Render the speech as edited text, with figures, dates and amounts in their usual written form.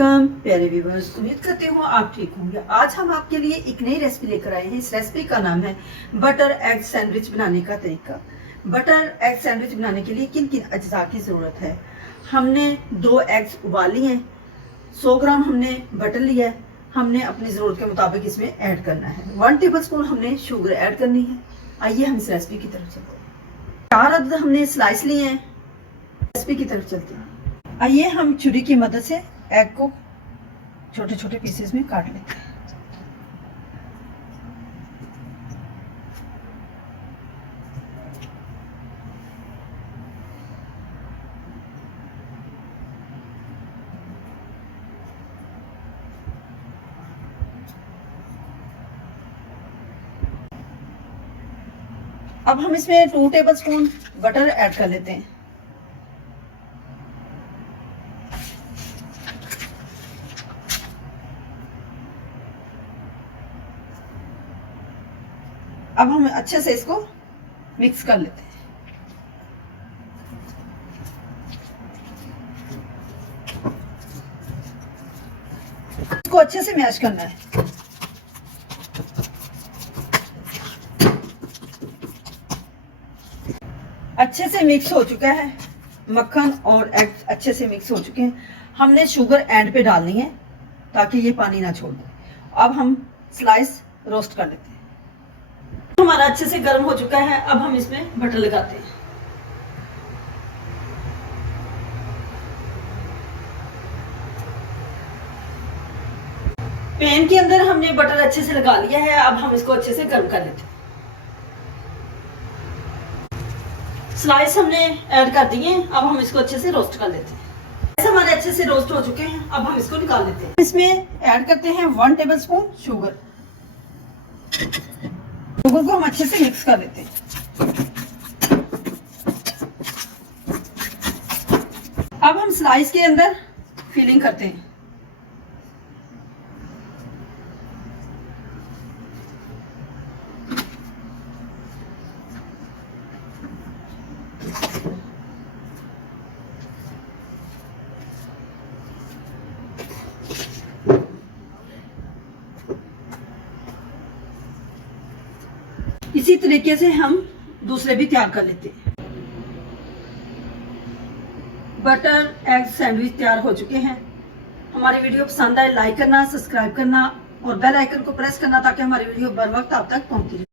प्यारे व्यूअर्स, उम्मीद करते हो आप ठीक होंगे। आज हम आपके लिए एक नई रेसिपी लेकर आए हैं। इस रेसिपी का नाम है बटर एग सैंडविच बनाने का तरीका। बटर एग सैंडविच बनाने के लिए किन किन अज्जा की ज़रूरत है। हमने 2 एग्स उबाल लिए हैं, 100 ग्राम हमने बटर लिया है। हमने अपनी ज़रूरत के मुताबिक इसमें ऐड करना है। 1 टेबलस्पून हमने शुगर ऐड करनी है। आइए हम इस रेसिपी की तरफ चलते हैं। 4 अदद हमने स्लाइस लिए हैं। रेसिपी की तरफ चलते हैं। आइए हम छुरी की मदद से एग को छोटे छोटे पीसेस में काट लेते हैं। अब हम इसमें 2 टेबलस्पून बटर ऐड कर लेते हैं। अब हम अच्छे से इसको मिक्स कर लेते हैं। इसको अच्छे से मैश करना है। अच्छे से मिक्स हो चुका है। मक्खन और एग अच्छे से मिक्स हो चुके हैं। हमने शुगर एंड पे डालनी है ताकि ये पानी ना छोड़ दे। अब हम स्लाइस रोस्ट कर लेते हैं। हमारा अच्छे से गर्म हो चुका है। अब हम इसमें बटर लगाते हैं। पैन के अंदर हमने बटर अच्छे से लगा लिया है। अब हम इसको अच्छे से गर्म कर लेते हैं। स्लाइस हमने ऐड कर दिए हैं। अब हम इसको अच्छे से रोस्ट कर लेते हैं। हमारे अच्छे से रोस्ट हो चुके हैं। अब हम इसको निकाल लेते हैं। इसमें ऐड करते हैं 1 टेबलस्पून शुगर। शुगर को हम अच्छे से मिक्स कर लेते हैं। अब हम स्लाइस के अंदर फिलिंग करते हैं। इसी तरीके से हम दूसरे भी तैयार कर लेते हैं। बटर एग सैंडविच तैयार हो चुके हैं। हमारी वीडियो पसंद आए लाइक करना, सब्सक्राइब करना और बेल आइकन को प्रेस करना ताकि हमारी वीडियो बर वक्त आप तक पहुंचती रहे।